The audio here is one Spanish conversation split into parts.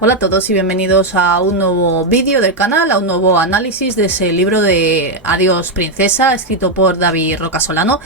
Hola a todos y bienvenidos a un nuevo vídeo del canal, a un nuevo análisis de ese libro de Adiós Princesa, escrito por David Rocasolano.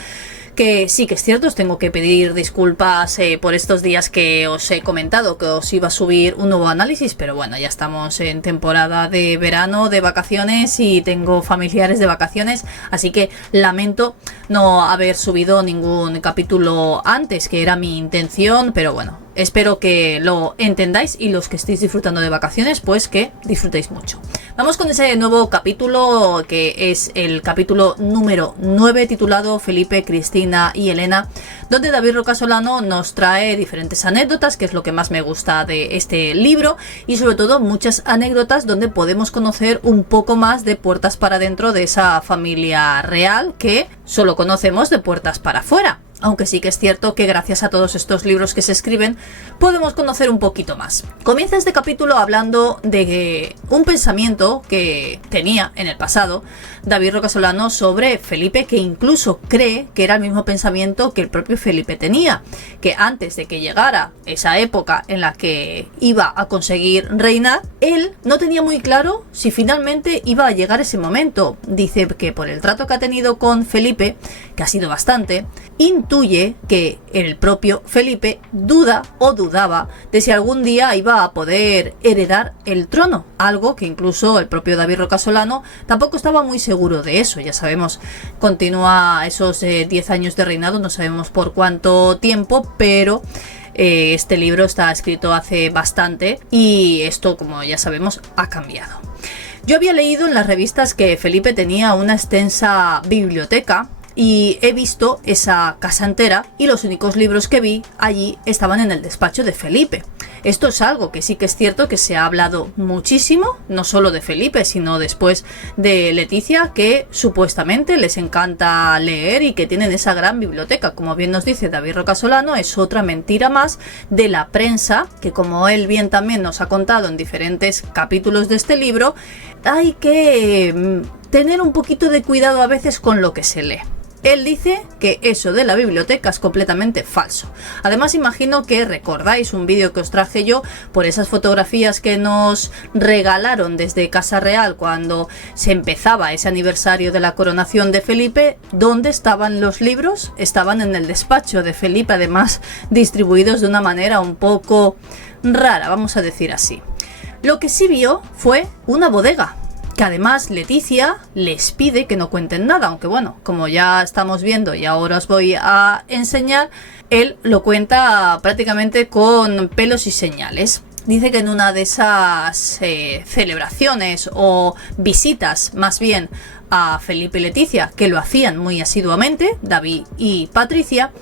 Que sí que es cierto, os tengo que pedir disculpas por estos días que os he comentado que os iba a subir un nuevo análisis, pero bueno, ya estamos en temporada de verano, de vacaciones y tengo familiares de vacaciones, así que lamento no haber subido ningún capítulo antes, que era mi intención, pero bueno, espero que lo entendáis y los que estéis disfrutando de vacaciones, pues que disfrutéis mucho. Vamos con ese nuevo capítulo, que es el capítulo número 9, titulado Felipe, Cristina y Elena, donde David Rocasolano nos trae diferentes anécdotas, que es lo que más me gusta de este libro, y sobre todo muchas anécdotas donde podemos conocer un poco más de puertas para adentro de esa familia real que solo conocemos de puertas para afuera. Aunque sí que es cierto que gracias a todos estos libros que se escriben podemos conocer un poquito más. Comienza este capítulo hablando de un pensamiento que tenía en el pasado David Rocasolano sobre Felipe, que incluso cree que era el mismo pensamiento que el propio Felipe tenía, que antes de que llegara esa época en la que iba a conseguir reinar, él no tenía muy claro si finalmente iba a llegar ese momento. Dice que por el trato que ha tenido con Felipe, que ha sido bastante, intuye que el propio Felipe duda o dudaba de si algún día iba a poder heredar el trono, algo que incluso el propio David Rocasolano tampoco estaba muy seguro de eso. Ya sabemos, continúa esos 10 años de reinado, no sabemos por cuánto tiempo, pero este libro está escrito hace bastante y esto, como ya sabemos, ha cambiado. Yo había leído en las revistas que Felipe tenía una extensa biblioteca y he visto esa casa entera y los únicos libros que vi allí estaban en el despacho de Felipe. Esto es algo que sí que es cierto que se ha hablado muchísimo, no solo de Felipe, sino después de Leticia, que supuestamente les encanta leer y que tienen esa gran biblioteca. Como bien nos dice David Rocasolano, es otra mentira más de la prensa, que como él bien también nos ha contado en diferentes capítulos de este libro, hay que tener un poquito de cuidado a veces con lo que se lee. Él dice que eso de la biblioteca es completamente falso. Además, imagino que recordáis un vídeo que os traje yo por esas fotografías que nos regalaron desde Casa Real cuando se empezaba ese aniversario de la coronación de Felipe. ¿Dónde estaban los libros? Estaban en el despacho de Felipe, además distribuidos de una manera un poco rara, vamos a decir así. Lo que sí vio fue una bodega, que además Leticia les pide que no cuenten nada, aunque bueno, como ya estamos viendo y ahora os voy a enseñar, él lo cuenta prácticamente con pelos y señales. Dice que en una de esas celebraciones o visitas más bien a Felipe y Leticia, que lo hacían muy asiduamente, David y Patricia,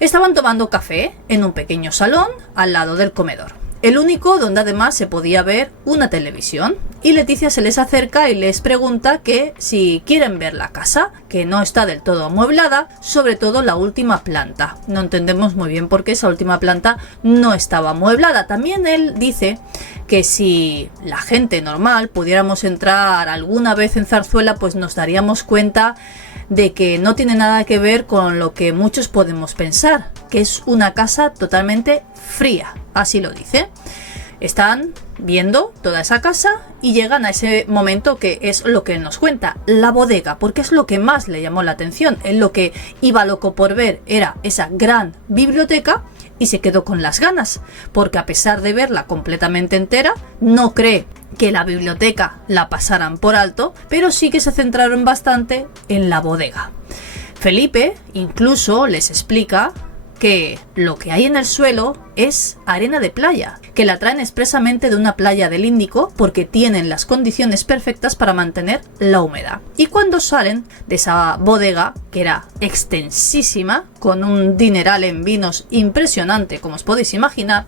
estaban tomando café en un pequeño salón al lado del comedor. El único donde además se podía ver una televisión, y Leticia se les acerca y les pregunta que si quieren ver la casa, que no está del todo amueblada, sobre todo la última planta. No entendemos muy bien por qué esa última planta no estaba amueblada. También él dice que si la gente normal pudiéramos entrar alguna vez en Zarzuela, pues nos daríamos cuenta de que no tiene nada que ver con lo que muchos podemos pensar, que es una casa totalmente fría, así lo dice. Están viendo toda esa casa y llegan a ese momento que es lo que nos cuenta, la bodega, porque es lo que más le llamó la atención. Él lo que iba loco por ver era esa gran biblioteca y se quedó con las ganas, porque a pesar de verla completamente entera, no cree que la biblioteca la pasaran por alto, pero sí que se centraron bastante en la bodega. Felipe incluso les explica que lo que hay en el suelo es arena de playa, que la traen expresamente de una playa del Índico porque tienen las condiciones perfectas para mantener la humedad. Y cuando salen de esa bodega, que era extensísima, con un dineral en vinos impresionante, como os podéis imaginar,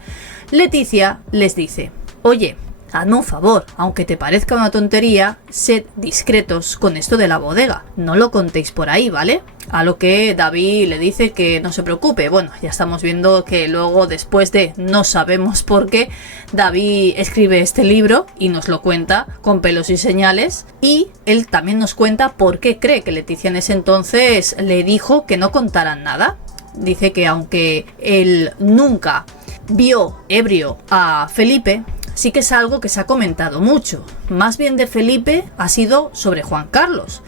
Leticia les dice: oye, hazme un favor, aunque te parezca una tontería, sed discretos con esto de la bodega, no lo contéis por ahí, ¿vale? A lo que David le dice que no se preocupe. Bueno, ya estamos viendo que luego, después de no sabemos por qué, David escribe este libro y nos lo cuenta con pelos y señales, y él también nos cuenta por qué cree que Leticia en ese entonces le dijo que no contaran nada. Dice que aunque él nunca vio ebrio a Felipe, sí que es algo que se ha comentado mucho. Más bien de Felipe ha sido sobre Juan Carlos,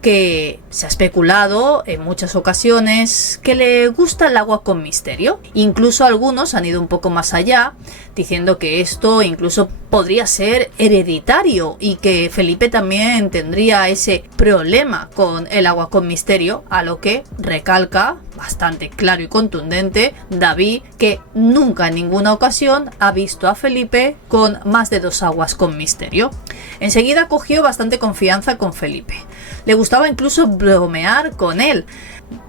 que se ha especulado en muchas ocasiones que le gusta el agua con misterio. Incluso algunos han ido un poco más allá, diciendo que esto incluso podría ser hereditario y que Felipe también tendría ese problema con el agua con misterio, a lo que recalca bastante claro y contundente David, que nunca en ninguna ocasión ha visto a Felipe con más de 2 aguas con misterio. Enseguida cogió bastante confianza con Felipe. Le gustaba incluso bromear con él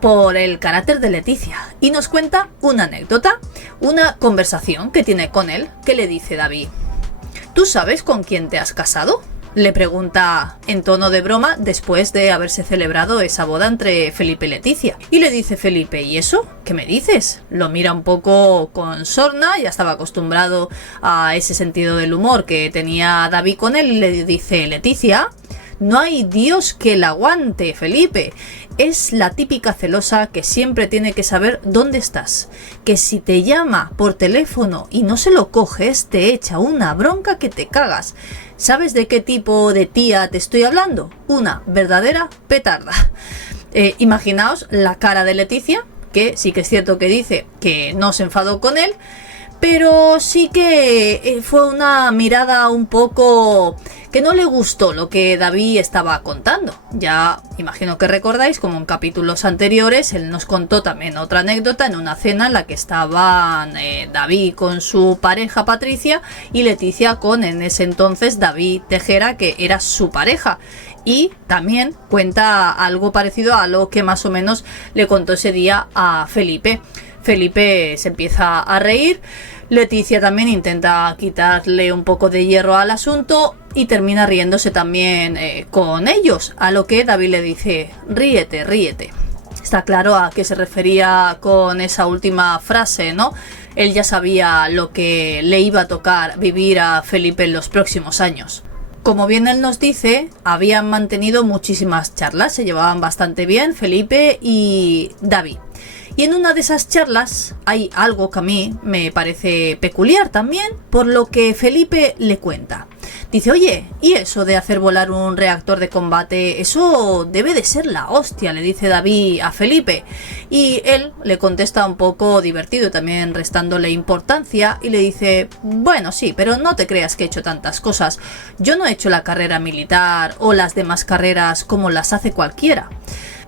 por el carácter de Leticia, y nos cuenta una anécdota, una conversación que tiene con él, que le dice David: ¿tú sabes con quién te has casado?, le pregunta en tono de broma después de haberse celebrado esa boda entre Felipe y Leticia. Y le dice Felipe: ¿y eso? ¿Qué me dices? Lo mira un poco con sorna, ya estaba acostumbrado a ese sentido del humor que tenía David con él, y le dice: Leticia, no hay Dios que la aguante, Felipe. Es la típica celosa que siempre tiene que saber dónde estás. Que si te llama por teléfono y no se lo coges, te echa una bronca que te cagas. ¿Sabes de qué tipo de tía te estoy hablando? Una verdadera petarda. Imaginaos la cara de Leticia, que sí que es cierto que dice que no se enfadó con él, pero sí que fue una mirada un poco que no le gustó lo que David estaba contando. Ya imagino que recordáis como en capítulos anteriores él nos contó también otra anécdota en una cena en la que estaban David con su pareja Patricia y Leticia con, en ese entonces, David Tejera, que era su pareja. Y también cuenta algo parecido a lo que más o menos le contó ese día a Felipe. Felipe se empieza a reír, Leticia también intenta quitarle un poco de hierro al asunto y termina riéndose también con ellos, a lo que David le dice: ríete, ríete. Está claro a qué se refería con esa última frase, ¿no? Él ya sabía lo que le iba a tocar vivir a Felipe en los próximos años. Como bien él nos dice, habían mantenido muchísimas charlas, se llevaban bastante bien Felipe y David. Y en una de esas charlas hay algo que a mí me parece peculiar también, por lo que Felipe le cuenta. Dice: oye, ¿y eso de hacer volar un reactor de combate? Eso debe de ser la hostia, le dice David a Felipe. Y él le contesta un poco divertido, también restándole importancia, y le dice: bueno, sí, pero no te creas que he hecho tantas cosas. Yo no he hecho la carrera militar o las demás carreras como las hace cualquiera.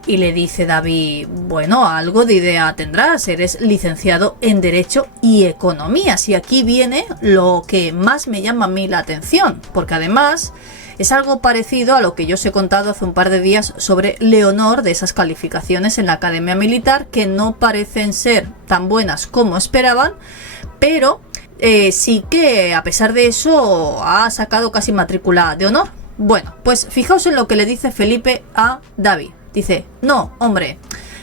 Y le dice David: bueno, algo de idea tendrás, eres licenciado en Derecho y Economías. Y aquí viene lo que más me llama a mí la atención, porque además es algo parecido a lo que yo os he contado hace un par de días sobre Leonor, de esas calificaciones en la Academia Militar que no parecen ser tan buenas como esperaban, pero sí que a pesar de eso ha sacado casi matrícula de honor. Bueno, pues fijaos en lo que le dice Felipe a David. Dice: no, hombre,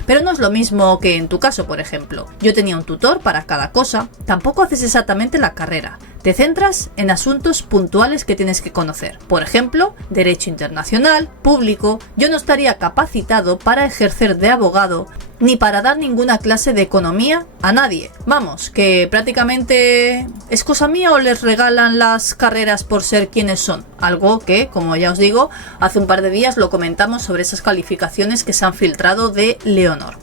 pero no es lo mismo que en tu caso, por ejemplo. Yo tenía un tutor para cada cosa. Tampoco haces exactamente la carrera. Te centras en asuntos puntuales que tienes que conocer. Por ejemplo, derecho internacional, público. Yo no estaría capacitado para ejercer de abogado ni para dar ninguna clase de economía a nadie. Vamos, que prácticamente es cosa mía o les regalan las carreras por ser quienes son. Algo que, como ya os digo, hace un par de días lo comentamos sobre esas calificaciones que se han filtrado de Leonor.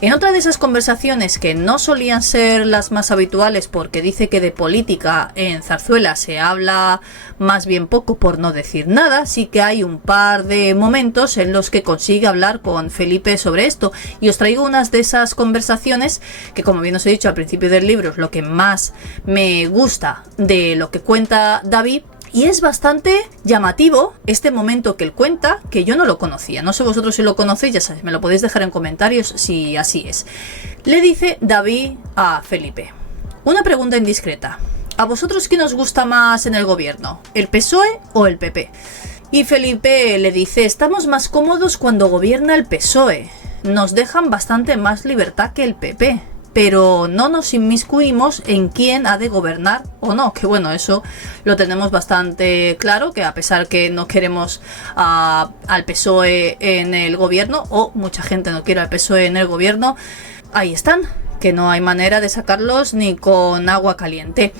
En otra de esas conversaciones que no solían ser las más habituales, porque dice que de política en Zarzuela se habla más bien poco, por no decir nada, sí que hay un par de momentos en los que consigue hablar con Felipe sobre esto, y os traigo unas de esas conversaciones que, como bien os he dicho al principio del libro, es lo que más me gusta de lo que cuenta David. Y es bastante llamativo este momento que él cuenta, que yo no lo conocía. No sé vosotros si lo conocéis, ya sabéis, me lo podéis dejar en comentarios si así es. Le dice David a Felipe: una pregunta indiscreta. ¿A vosotros quién os gusta más en el gobierno? ¿El PSOE o el PP? Y Felipe le dice: estamos más cómodos cuando gobierna el PSOE. Nos dejan bastante más libertad que el PP. Pero no nos inmiscuimos en quién ha de gobernar o no, que bueno, eso lo tenemos bastante claro, que a pesar que no queremos al PSOE en el gobierno, o mucha gente no quiere al PSOE en el gobierno, ahí están, que no hay manera de sacarlos ni con agua caliente.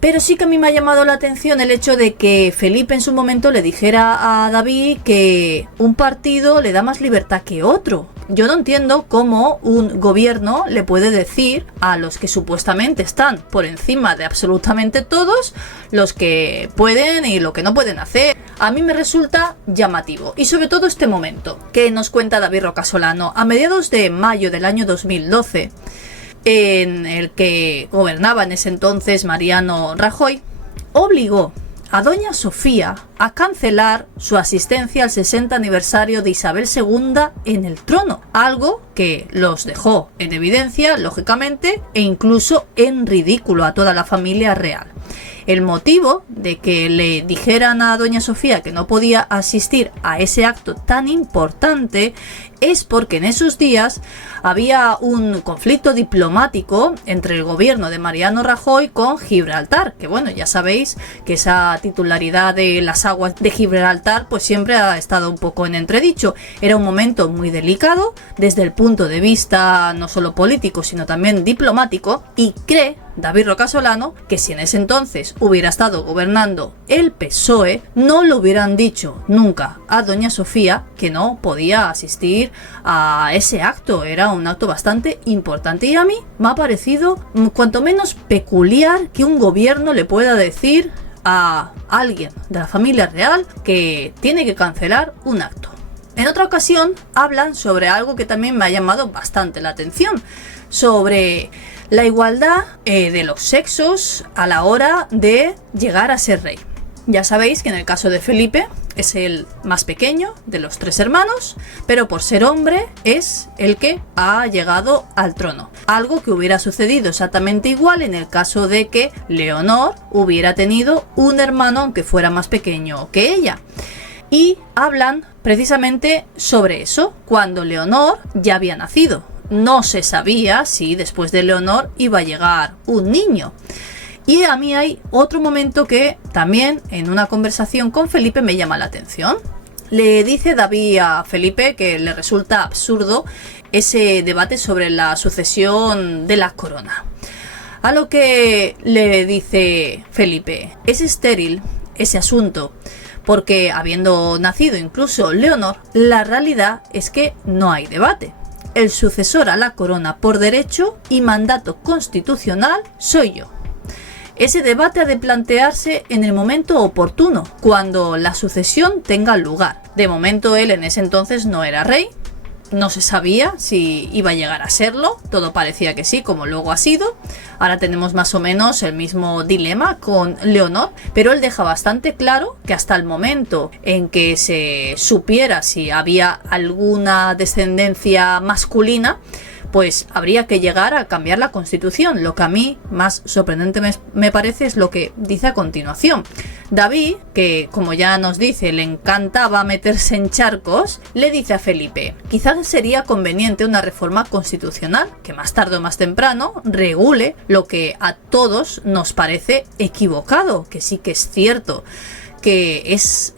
Pero sí que a mí me ha llamado la atención el hecho de que Felipe en su momento le dijera a David que un partido le da más libertad que otro. Yo no entiendo cómo un gobierno le puede decir a los que supuestamente están por encima de absolutamente todos, los que pueden y lo que no pueden hacer. A mí me resulta llamativo. Y sobre todo este momento que nos cuenta David Rocasolano. A mediados de mayo del año 2012, en el que gobernaba en ese entonces Mariano Rajoy, obligó a doña Sofía a cancelar su asistencia al 60 aniversario de Isabel II en el trono, algo que los dejó en evidencia, lógicamente, e incluso en ridículo a toda la familia real. El motivo de que le dijeran a doña Sofía que no podía asistir a ese acto tan importante es porque en esos días había un conflicto diplomático entre el gobierno de Mariano Rajoy con Gibraltar, que bueno, ya sabéis que esa titularidad de las aguas de Gibraltar pues siempre ha estado un poco en entredicho. Era un momento muy delicado desde el punto de vista no solo político sino también diplomático, y cree David Rocasolano que si en ese entonces hubiera estado gobernando el PSOE no le hubieran dicho nunca a doña Sofía que no podía asistir a ese acto. Era un acto bastante importante y a mí me ha parecido cuanto menos peculiar que un gobierno le pueda decir a alguien de la familia real que tiene que cancelar un acto. En otra ocasión hablan sobre algo que también me ha llamado bastante la atención, sobre la igualdad de los sexos a la hora de llegar a ser rey. Ya sabéis que en el caso de Felipe es el más pequeño de los 3 hermanos, pero por ser hombre es el que ha llegado al trono. Algo que hubiera sucedido exactamente igual en el caso de que Leonor hubiera tenido un hermano aunque fuera más pequeño que ella. Y hablan precisamente sobre eso, cuando Leonor ya había nacido. No se sabía si después de Leonor iba a llegar un niño. Y a mí hay otro momento que también en una conversación con Felipe me llama la atención. Le dice David a Felipe que le resulta absurdo ese debate sobre la sucesión de la corona. A lo que le dice Felipe, es estéril ese asunto, porque habiendo nacido incluso Leonor, la realidad es que no hay debate. El sucesor a la corona por derecho y mandato constitucional soy yo. Ese debate ha de plantearse en el momento oportuno, cuando la sucesión tenga lugar. De momento él en ese entonces no era rey, no se sabía si iba a llegar a serlo, todo parecía que sí, como luego ha sido. Ahora tenemos más o menos el mismo dilema con Leonor, pero él deja bastante claro que hasta el momento en que se supiera si había alguna descendencia masculina, pues habría que llegar a cambiar la Constitución. Lo que a mí más sorprendente me parece es lo que dice a continuación. David, que como ya nos dice le encantaba meterse en charcos, le dice a Felipe, quizás sería conveniente una reforma constitucional que más tarde o más temprano regule lo que a todos nos parece equivocado, que sí que es cierto que es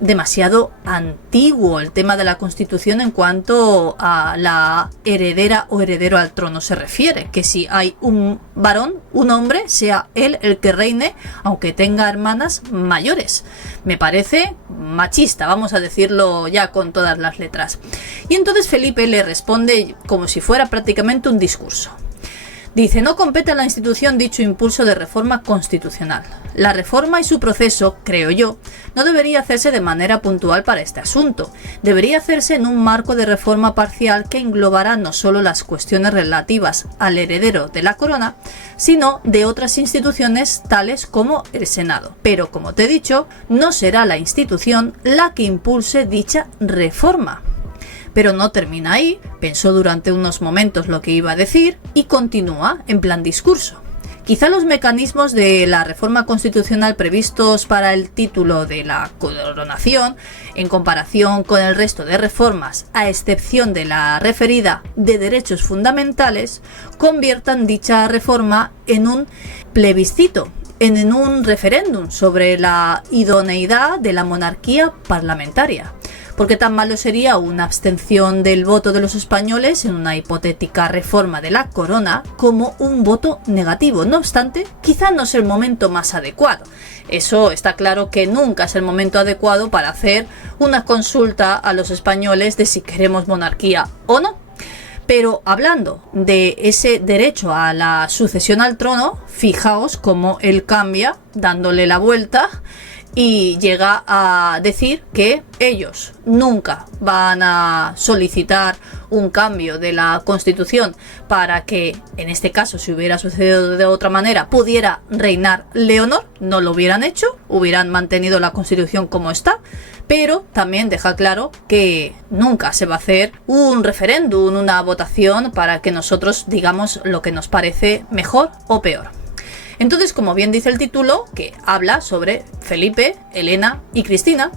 demasiado antiguo el tema de la Constitución en cuanto a la heredera o heredero al trono se refiere, que si hay un varón, un hombre, sea él el que reine, aunque tenga hermanas mayores. Me parece machista, vamos a decirlo ya con todas las letras. Y entonces Felipe le responde como si fuera prácticamente un discurso. Dice, no compete a la institución dicho impulso de reforma constitucional. La reforma y su proceso, creo yo, no debería hacerse de manera puntual para este asunto. Debería hacerse en un marco de reforma parcial que englobara no solo las cuestiones relativas al heredero de la corona, sino de otras instituciones tales como el Senado. Pero, como te he dicho, no será la institución la que impulse dicha reforma. Pero no termina ahí, pensó durante unos momentos lo que iba a decir y continúa en plan discurso. Quizá los mecanismos de la reforma constitucional previstos para el título de la coronación, en comparación con el resto de reformas, a excepción de la referida de derechos fundamentales, conviertan dicha reforma en un plebiscito, en un referéndum sobre la idoneidad de la monarquía parlamentaria. porque tan malo sería una abstención del voto de los españoles en una hipotética reforma de la corona como un voto negativo. No obstante, quizá no es el momento más adecuado. Eso está claro que nunca es el momento adecuado para hacer una consulta a los españoles de si queremos monarquía o no. Pero hablando de ese derecho a la sucesión al trono, fijaos cómo él cambia dándole la vuelta y llega a decir que ellos nunca van a solicitar un cambio de la Constitución para que, en este caso, si hubiera sucedido de otra manera, pudiera reinar Leonor. No lo hubieran hecho, hubieran mantenido la Constitución como está, pero también deja claro que nunca se va a hacer un referéndum, una votación para que nosotros digamos lo que nos parece mejor o peor. Entonces, como bien dice el título, que habla sobre Felipe, Elena y Cristina,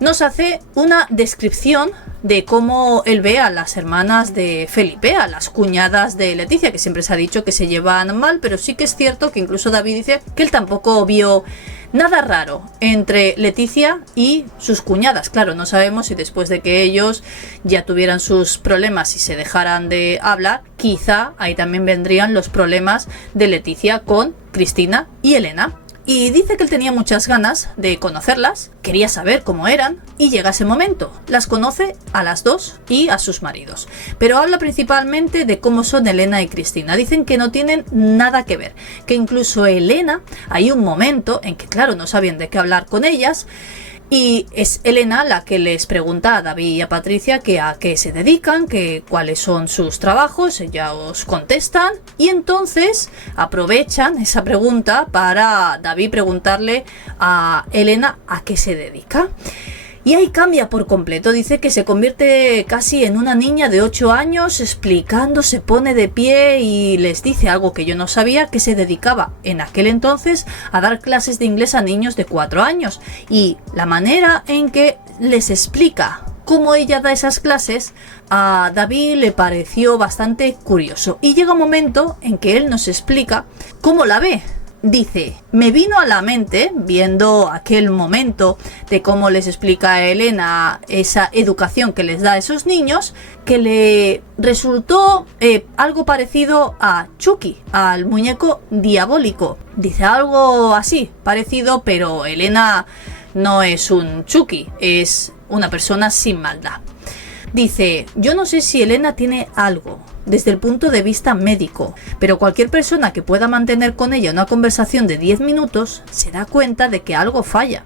nos hace una descripción de cómo él ve a las hermanas de Felipe, a las cuñadas de Leticia, que siempre se ha dicho que se llevan mal, pero sí que es cierto que incluso David dice que él tampoco vio nada raro entre Leticia y sus cuñadas. Claro, no sabemos si después de que ellos ya tuvieran sus problemas y se dejaran de hablar, quizá ahí también vendrían los problemas de Leticia con Cristina y Elena. Y dice que él tenía muchas ganas de conocerlas, quería saber cómo eran, y llega ese momento. Las conoce a las dos y a sus maridos. Pero habla principalmente de cómo son Elena y Cristina. Dicen que no tienen nada que ver, que incluso Elena, hay un momento en que, claro, no sabían de qué hablar con ellas, y es Elena la que les pregunta a David y a Patricia que a qué se dedican, que cuáles son sus trabajos. Ellas contestan y entonces aprovechan esa pregunta para David preguntarle a Elena a qué se dedica. Y ahí cambia por completo, dice que se convierte casi en una niña de 8 años explicando, se pone de pie y les dice algo que yo no sabía, que se dedicaba en aquel entonces a dar clases de inglés a niños de 4 años. Y la manera en que les explica cómo ella da esas clases, a David le pareció bastante curioso. Y llega un momento en que él nos explica cómo la ve. Dice, me vino a la mente, viendo aquel momento de cómo les explica a Elena esa educación que les da a esos niños, que le resultó algo parecido a Chucky, al muñeco diabólico. Dice algo así, parecido, pero Elena no es un Chucky, es una persona sin maldad. Dice, yo no sé si Elena tiene algo desde el punto de vista médico, pero cualquier persona que pueda mantener con ella una conversación de 10 minutos se da cuenta de que algo falla.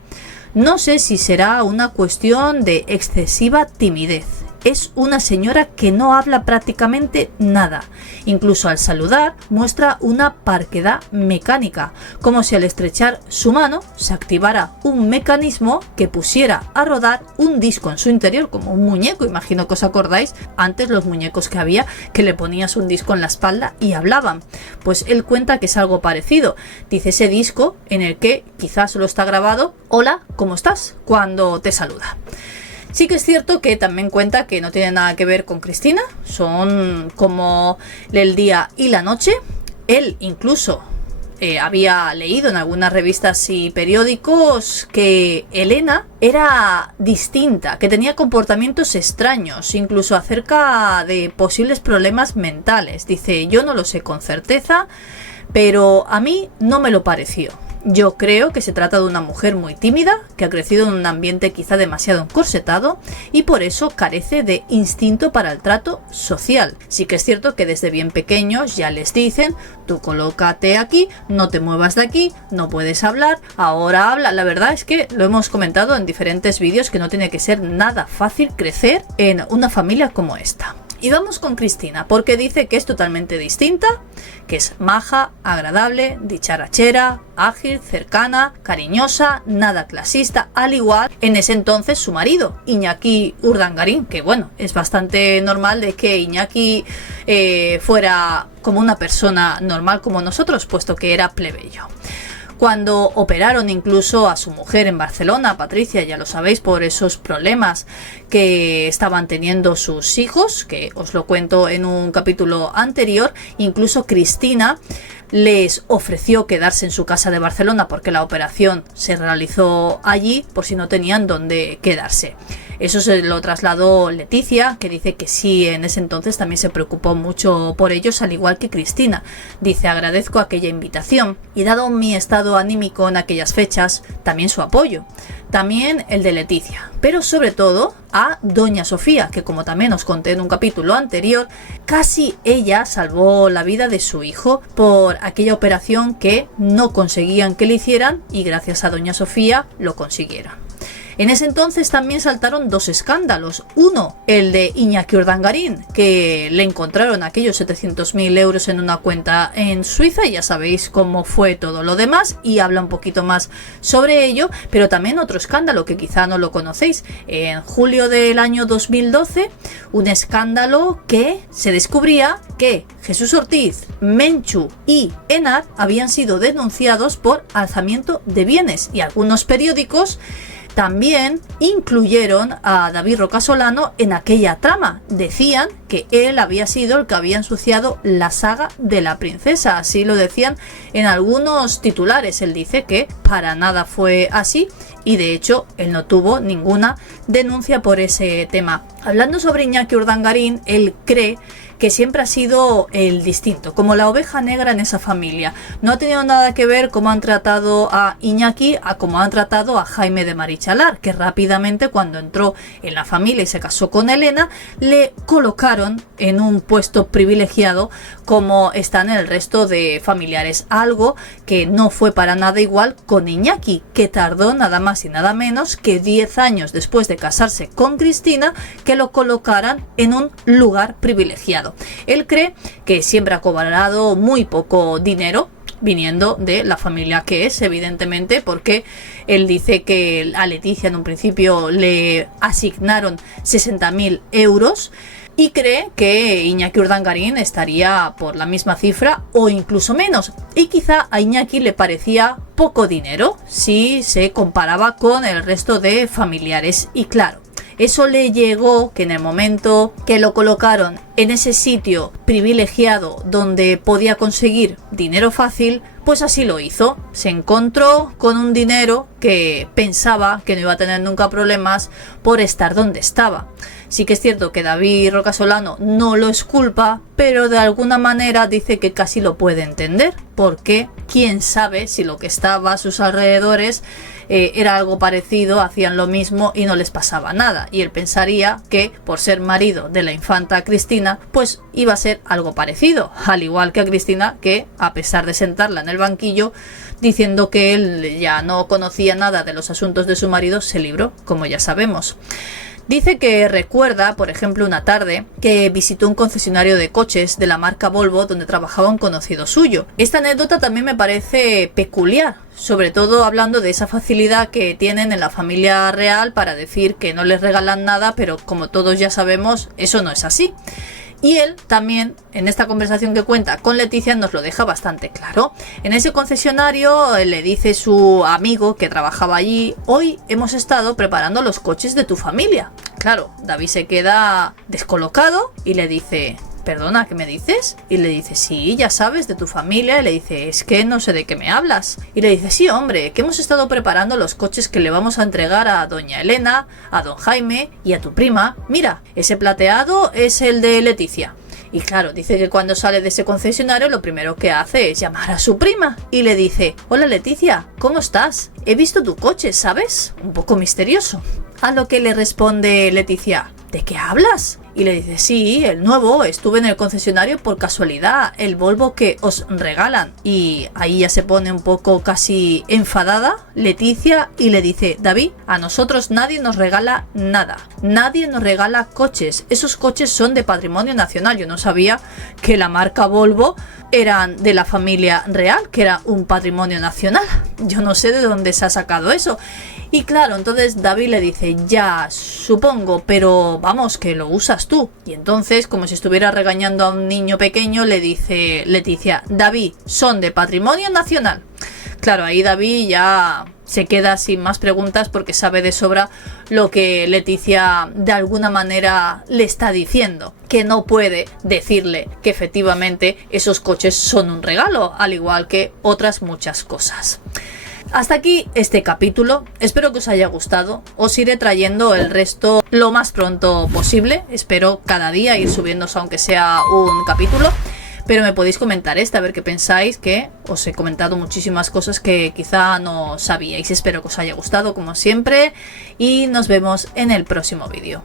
No sé si será una cuestión de excesiva timidez. Es una señora que no habla prácticamente nada. Incluso al saludar muestra una parquedad mecánica, como si al estrechar su mano se activara un mecanismo que pusiera a rodar un disco en su interior, como un muñeco. Imagino que os acordáis antes los muñecos que había, que le ponías un disco en la espalda y hablaban. Pues él cuenta que es algo parecido. Dice ese disco en el que quizás solo está grabado "Hola, ¿cómo estás?" cuando te saluda. Sí que es cierto que también cuenta que no tiene nada que ver con Cristina, son como el día y la noche. Él incluso había leído en algunas revistas y periódicos que Elena era distinta, que tenía comportamientos extraños, incluso acerca de posibles problemas mentales. Dice, yo no lo sé con certeza, pero a mí no me lo pareció. Yo creo que se trata de una mujer muy tímida, que ha crecido en un ambiente quizá demasiado encorsetado y por eso carece de instinto para el trato social. Sí que es cierto que desde bien pequeños ya les dicen, tú colócate aquí, no te muevas de aquí, no puedes hablar, ahora habla. La verdad es que lo hemos comentado en diferentes vídeos que no tiene que ser nada fácil crecer en una familia como esta. Y vamos con Cristina, porque dice que es totalmente distinta, que es maja, agradable, dicharachera, ágil, cercana, cariñosa, nada clasista, al igual en ese entonces su marido, Iñaki Urdangarín, que bueno, es bastante normal de que Iñaki fuera como una persona normal como nosotros, puesto que era plebeyo. Cuando operaron incluso a su mujer en Barcelona, Patricia, ya lo sabéis, por esos problemas que estaban teniendo sus hijos, que os lo cuento en un capítulo anterior, incluso Cristina les ofreció quedarse en su casa de Barcelona porque la operación se realizó allí por si no tenían dónde quedarse. Eso se lo trasladó Leticia, que dice que sí, en ese entonces también se preocupó mucho por ellos, al igual que Cristina. Dice: agradezco aquella invitación y dado mi estado anímico en aquellas fechas, también su apoyo. También el de Leticia, pero sobre todo a doña Sofía, que como también os conté en un capítulo anterior, casi ella salvó la vida de su hijo por aquella operación que no conseguían que le hicieran y gracias a doña Sofía lo consiguieron. En ese entonces también saltaron dos escándalos. Uno, el de Iñaki Urdangarín, que le encontraron aquellos 700.000 euros en una cuenta en Suiza, y ya sabéis cómo fue todo lo demás, y habla un poquito más sobre ello, pero también otro escándalo que quizá no lo conocéis. En julio del año 2012, un escándalo que se descubría que Jesús Ortiz, Menchu y Enar habían sido denunciados por alzamiento de bienes, y algunos periódicos también incluyeron a David Rocasolano en aquella trama. Decían que él había sido el que había ensuciado la saga de la princesa. Así lo decían en algunos titulares. Él dice que para nada fue así y de hecho él no tuvo ninguna denuncia por ese tema. Hablando sobre Iñaki Urdangarín, él cree que siempre ha sido el distinto, como la oveja negra en esa familia. No ha tenido nada que ver cómo han tratado a Iñaki a cómo han tratado a Jaime de Marichalar, que rápidamente cuando entró en la familia y se casó con Elena, le colocaron en un puesto privilegiado como están el resto de familiares. Algo que no fue para nada igual con Iñaki, que tardó nada más y nada menos que 10 años después de casarse con Cristina que lo colocaran en un lugar privilegiado. Él cree que siempre ha cobrado muy poco dinero viniendo de la familia que es, evidentemente, porque él dice que a Leticia en un principio le asignaron 60.000 euros y cree que Iñaki Urdangarín estaría por la misma cifra o incluso menos, y quizá a Iñaki le parecía poco dinero si se comparaba con el resto de familiares. Y claro, eso le llegó que en el momento que lo colocaron en ese sitio privilegiado donde podía conseguir dinero fácil, pues así lo hizo. Se encontró con un dinero que pensaba que no iba a tener nunca problemas por estar donde estaba. Sí que es cierto que David Rocasolano no lo exculpa, pero de alguna manera dice que casi lo puede entender, porque quién sabe si lo que estaba a sus alrededores era algo parecido, hacían lo mismo y no les pasaba nada, y él pensaría que por ser marido de la infanta Cristina pues iba a ser algo parecido, al igual que a Cristina, que a pesar de sentarla en el banquillo diciendo que él ya no conocía nada de los asuntos de su marido, se libró, como ya sabemos. Dice que recuerda, por ejemplo, una tarde que visitó un concesionario de coches de la marca Volvo donde trabajaba un conocido suyo. Esta anécdota también me parece peculiar, sobre todo hablando de esa facilidad que tienen en la familia real para decir que no les regalan nada, pero como todos ya sabemos, eso no es así. Y él también, en esta conversación que cuenta con Leticia, nos lo deja bastante claro. En ese concesionario le dice su amigo que trabajaba allí: hoy hemos estado preparando los coches de tu familia. Claro, David se queda descolocado y le dice: ¿perdona, qué me dices? Y le dice: sí, ya sabes, de tu familia. Y le dice: es que no sé de qué me hablas. Y le dice: sí, hombre, que hemos estado preparando los coches que le vamos a entregar a doña Elena, a don Jaime y a tu prima. Mira, ese plateado es el de Leticia. Y claro, dice que cuando sale de ese concesionario lo primero que hace es llamar a su prima y le dice: hola Leticia, ¿cómo estás? He visto tu coche, ¿sabes? Un poco misterioso. A lo que le responde Leticia: ¿de qué hablas? Y le dice: sí, el nuevo, estuve en el concesionario por casualidad, el Volvo que os regalan. Y ahí ya se pone un poco casi enfadada Leticia y le dice: David, a nosotros nadie nos regala nada, nadie nos regala coches, esos coches son de patrimonio nacional. Yo no sabía que la marca Volvo eran de la familia real, que era un patrimonio nacional. Yo no sé de dónde se ha sacado eso. Y claro, entonces David le dice: ya, supongo, pero vamos, que lo usas tú. Y entonces, como si estuviera regañando a un niño pequeño, le dice Leticia: David, son de patrimonio nacional. Claro, ahí David ya se queda sin más preguntas porque sabe de sobra lo que Leticia de alguna manera le está diciendo, que no puede decirle que efectivamente esos coches son un regalo, al igual que otras muchas cosas. Hasta aquí este capítulo, espero que os haya gustado, os iré trayendo el resto lo más pronto posible, espero cada día ir subiéndose aunque sea un capítulo. Pero me podéis comentar a ver qué pensáis, que os he comentado muchísimas cosas que quizá no sabíais. Espero que os haya gustado como siempre y nos vemos en el próximo vídeo.